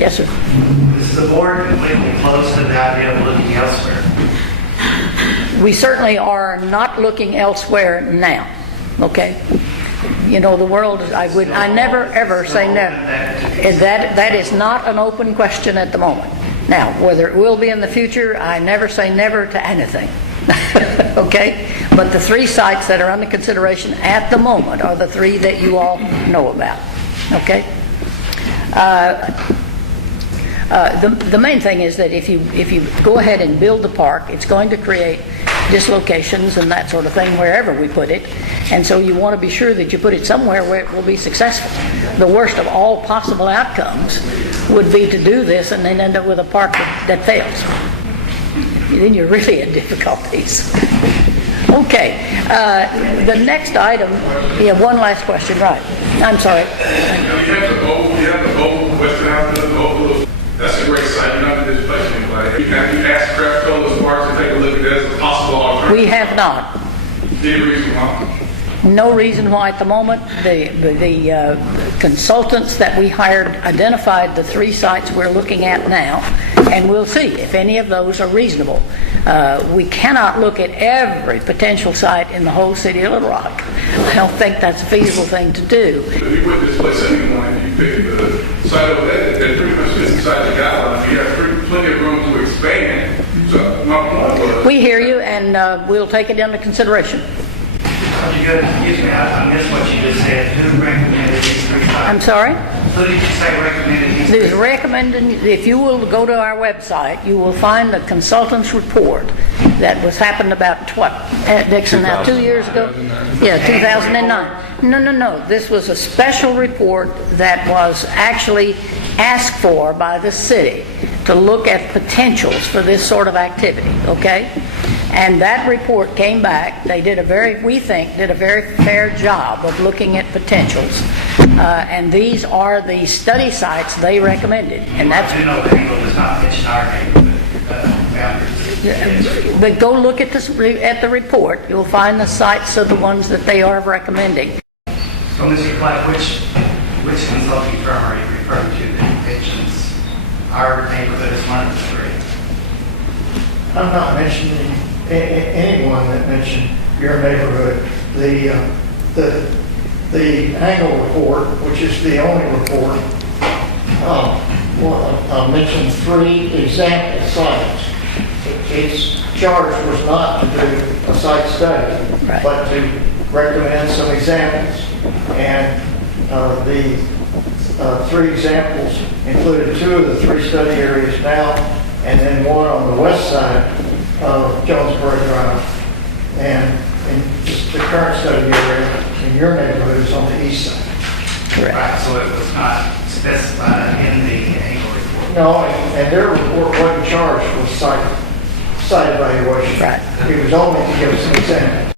Yes, sir. Is the board completely closed to the idea of looking elsewhere? We certainly are not looking elsewhere now. Okay? You know, the world, I never ever say never. That is not an open question at the moment. Now, whether it will be in the future, I never say never to anything. Okay? But the 3 sites that are under consideration at the moment are the 3 that you all know about. Okay? The main thing is that if you go ahead and build the park, it's going to create dislocations and that sort of thing wherever we put it, and so you want to be sure that you put it somewhere where it will be successful. The worst of all possible outcomes would be to do this and then end up with a park that fails. Then you're really in difficulties. Okay, the next item, one last question, right. I'm sorry. You have the Bowl, Western Avenue, the Bowl. That's a great site. You're not displacing anybody. Have you asked Craft those parks to take a look at that as a possible alternative? We have not. Any reason why? No reason why at the moment. The consultants that we hired identified the 3 sites we're looking at now, and we'll see if any of those are reasonable. We cannot look at every potential site in the whole city of Little Rock. I don't think that's a feasible thing to do. If you wouldn't displace anyone, if you pick the site over there, that pretty much is inside the guidelines. You have plenty of room to expand. So my point was... We hear you, and we'll take it into consideration. Excuse me, I missed what you just said. Who recommended these 3 sites? I'm sorry? Who did you say recommended these 3 There's sites? recommended, if you will go to our website, you will find the consultant's report that was happened about, Dixon, now 2 years ago? Yeah, 2009. No. This was a special report that was actually asked for by the city to look at potentials for this sort of activity, okay? And that report came back. They we think, did a very fair job of looking at potentials. And these are the study sites they recommended. And that's... You know, Angle does not mention our neighborhood boundaries. But go look at the report. You'll find the sites are the ones that they are recommending. So, Mr. Clark, which consulting firm are you referring to that mentions our neighborhood as one of the 3? I'm not mentioning anyone that mentioned your neighborhood. The Angle report, which is the only report, mentioned 3 example sites. Its charge was not to do a site study, right, but to recommend some examples. And the 3 examples included 2 of the 3 study areas now, and then one on the west side of Jonesboro Drive. And the current study area in your neighborhood is on the east side. Correct. Right, so it was not specified in the Angle report. No, and their report wasn't charged with site evaluation. Right. It was only to give us an example.